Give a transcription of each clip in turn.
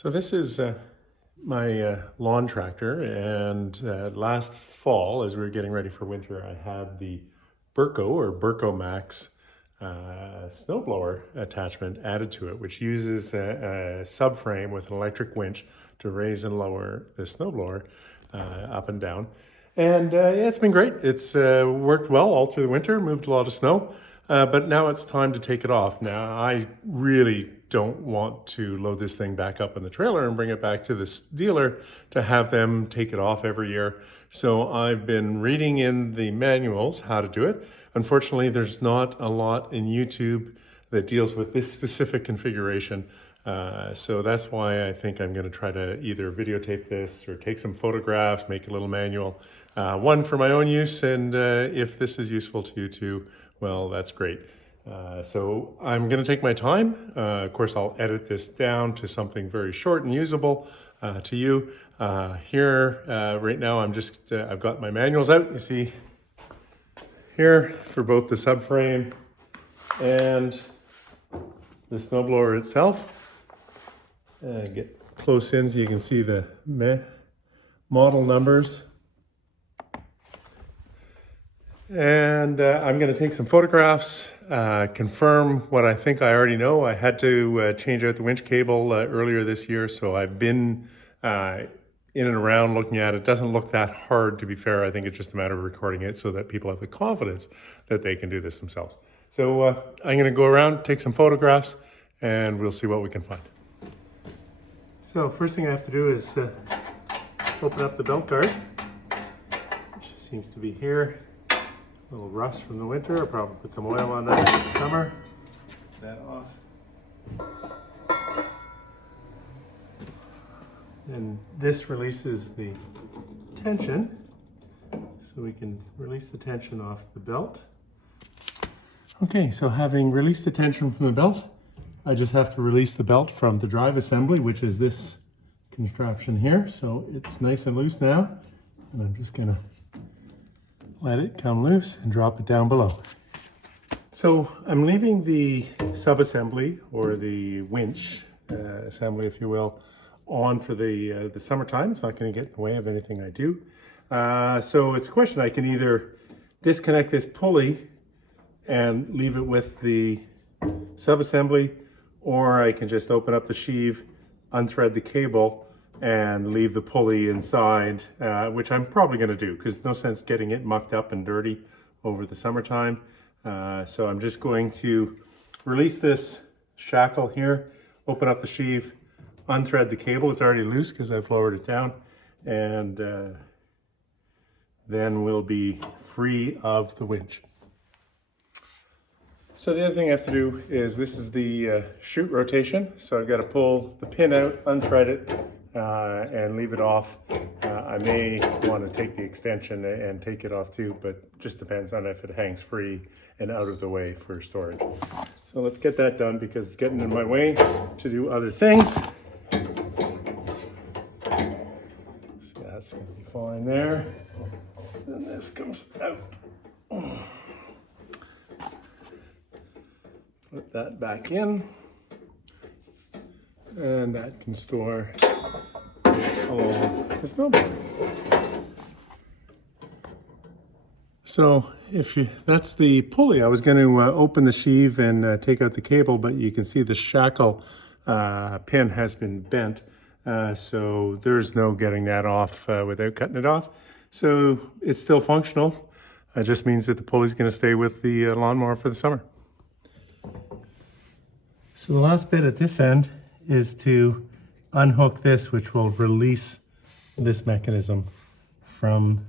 So this is my lawn tractor, and last fall, as we were getting ready for winter, I had the Berco or Bercomac snowblower attachment added to it, which uses a subframe with an electric winch to raise and lower the snowblower up and down. And yeah, it's been great. It's worked well all through the winter, moved a lot of snow, but now it's time to take it off. Now, I really don't want to load this thing back up in the trailer and bring it back to this dealer to have them take it off every year. So I've been reading in the manuals how to do it. Unfortunately, there's not a lot in YouTube that deals with this specific configuration. So that's why I think I'm going to try to either videotape this or take some photographs, make a little manual, one for my own use, and if this is useful to you too, well, that's great. So I'm going to take my time. Of course, I'll edit this down to something very short and usable to you. Here, right now, I've got my manuals out, you see here, for both the subframe and the snowblower itself. Get close in so you can see the model numbers. And I'm going to take some photographs, confirm what I think I already know. I had to change out the winch cable earlier this year, so I've been in and around looking at it. It doesn't look that hard, to be fair. I think it's just a matter of recording it so that people have the confidence that they can do this themselves. So I'm going to go around, take some photographs, and we'll see what we can find. So first thing I have to do is open up the belt guard, which seems to be here. A little rust from the winter. I'll probably put some oil on that in the summer. That off. And this releases the tension, so we can release the tension off the belt. Okay, so having released the tension from the belt, I just have to release the belt from the drive assembly, which is this contraption here. So it's nice and loose now, and I'm just gonna let it come loose and drop it down below. So I'm leaving the sub-assembly, or the winch assembly, if you will, on for the summertime. It's not going to get in the way of anything I do. So it's a question. I can either disconnect this pulley and leave it with the sub-assembly, or I can just open up the sheave, unthread the cable, and leave the pulley inside, which I'm probably going to do because no sense getting it mucked up and dirty over the summertime. So I'm just going to release this shackle here, open up the sheave, unthread the cable. It's already loose because I've lowered it down, and then we'll be free of the winch. So the other thing I have to do is, this is the chute rotation. So I've got to pull the pin out, unthread it, and leave it off. I may want to take the extension and take it off too, but just depends on if it hangs free and out of the way for storage. So let's get that done because it's getting in my way to do other things. So that's going to be fine there. Then this comes out. Put that back in, and that can store the snowblower. So that's the pulley. I was going to open the sheave and take out the cable, but you can see the shackle pin has been bent. So there's no getting that off without cutting it off. So it's still functional. It just means that the pulley's going to stay with the lawnmower for the summer. So the last bit at this end is to unhook this, which will release this mechanism from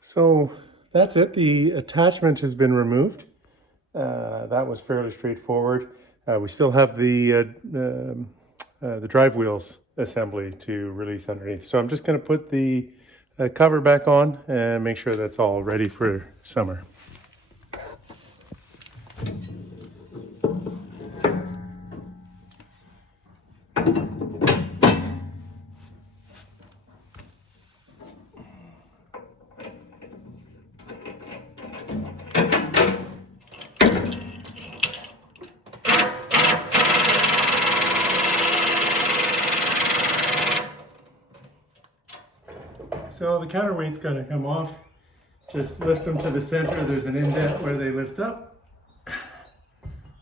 So that's it. The attachment has been removed. That was fairly straightforward. We still have the drive wheels assembly to release underneath. So I'm just going to put the cover back on and make sure that's all ready for summer. So the counterweight's going to come off. Just lift them to the center. There's an indent where they lift up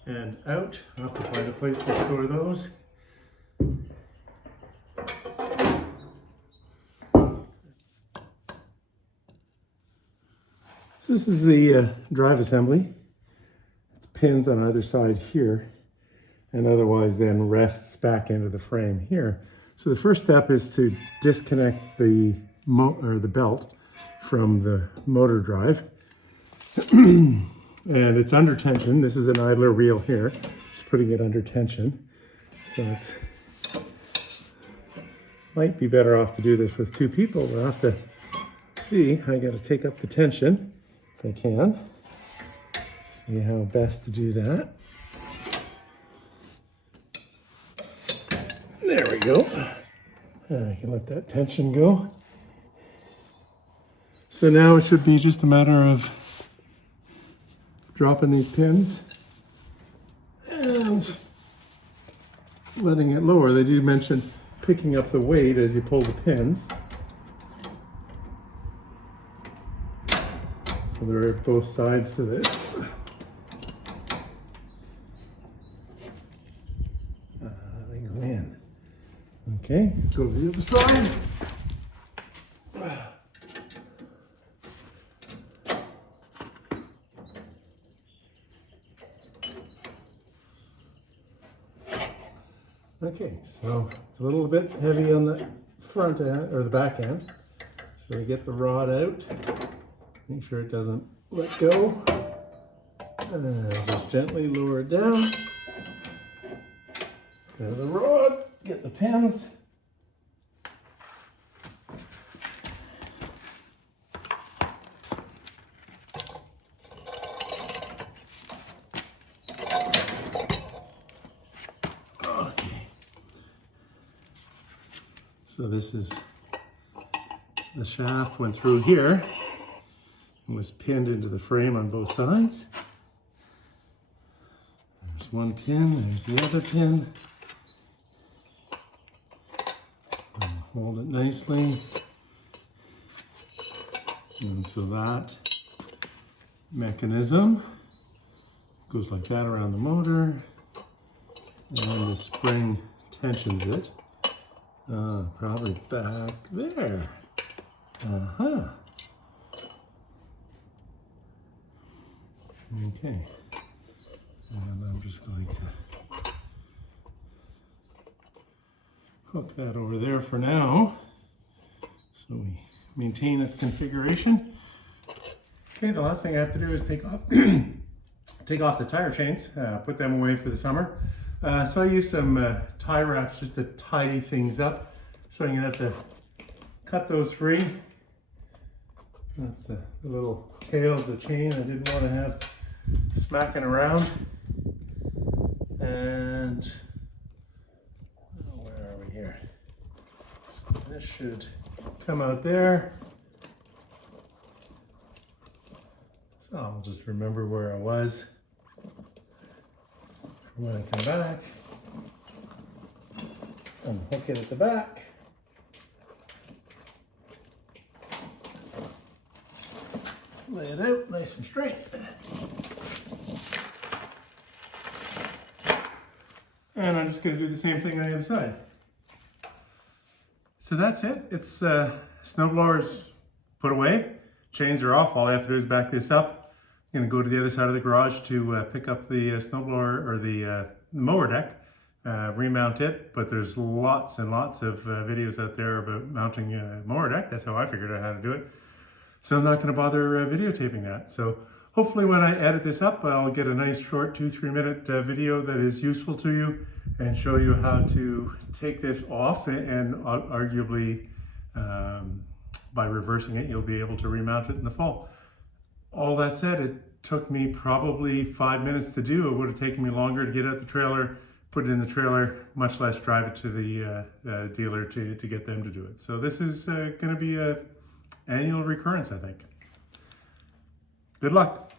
and out. I'll have to find a place to store those. So this is the drive assembly. It's pins on either side here, and otherwise then rests back into the frame here. So the first step is to disconnect the belt from the motor drive. And it's under tension. This is an idler reel here. Just putting it under tension. So it's might be better off to do this with two people. We'll have to see. I got to take up the tension if I can. See how best to do that. There we go. I can let that tension go. So now it should be just a matter of dropping these pins and letting it lower. They do mention picking up the weight as you pull the pins. So there are both sides to this. They go in. Okay, go to the other side. Okay, so it's a little bit heavy on the front end, or the back end. So we get the rod out, make sure it doesn't let go. And just gently lower it down. Go to the rod, get the pins. So this is, the shaft went through here and was pinned into the frame on both sides. There's one pin, there's the other pin. And hold it nicely. And so that mechanism goes like that around the motor, and the spring tensions it. Probably back there. Okay. And I'm just going to hook that over there for now, so we maintain its configuration. Okay, the last thing I have to do is take off the tire chains, put them away for the summer. So I use some tie wraps just to tidy things up. So I'm gonna have to cut those free. That's the little tails of chain I didn't want to have smacking around. And where are we here? So this should come out there. So I'll just remember where I was when I come back. Unhook it at the back. Lay it out nice and straight. And I'm just going to do the same thing on the other side. So that's it. It's snowblower's put away. Chains are off. All I have to do is back this up. I'm going to go to the other side of the garage to pick up the snowblower or the mower deck, remount it. But there's lots and lots of videos out there about mounting a mower deck. That's how I figured out how to do it. So I'm not going to bother videotaping that. So hopefully when I edit this up, I'll get a nice short 2-3 minute video that is useful to you and show you how to take this off, and arguably by reversing it, you'll be able to remount it in the fall. All that said, it took me probably 5 minutes to do. It would have taken me longer to get out the trailer, put it in the trailer, much less drive it to the dealer to get them to do it. So this is going to be a annual recurrence, I think. Good luck.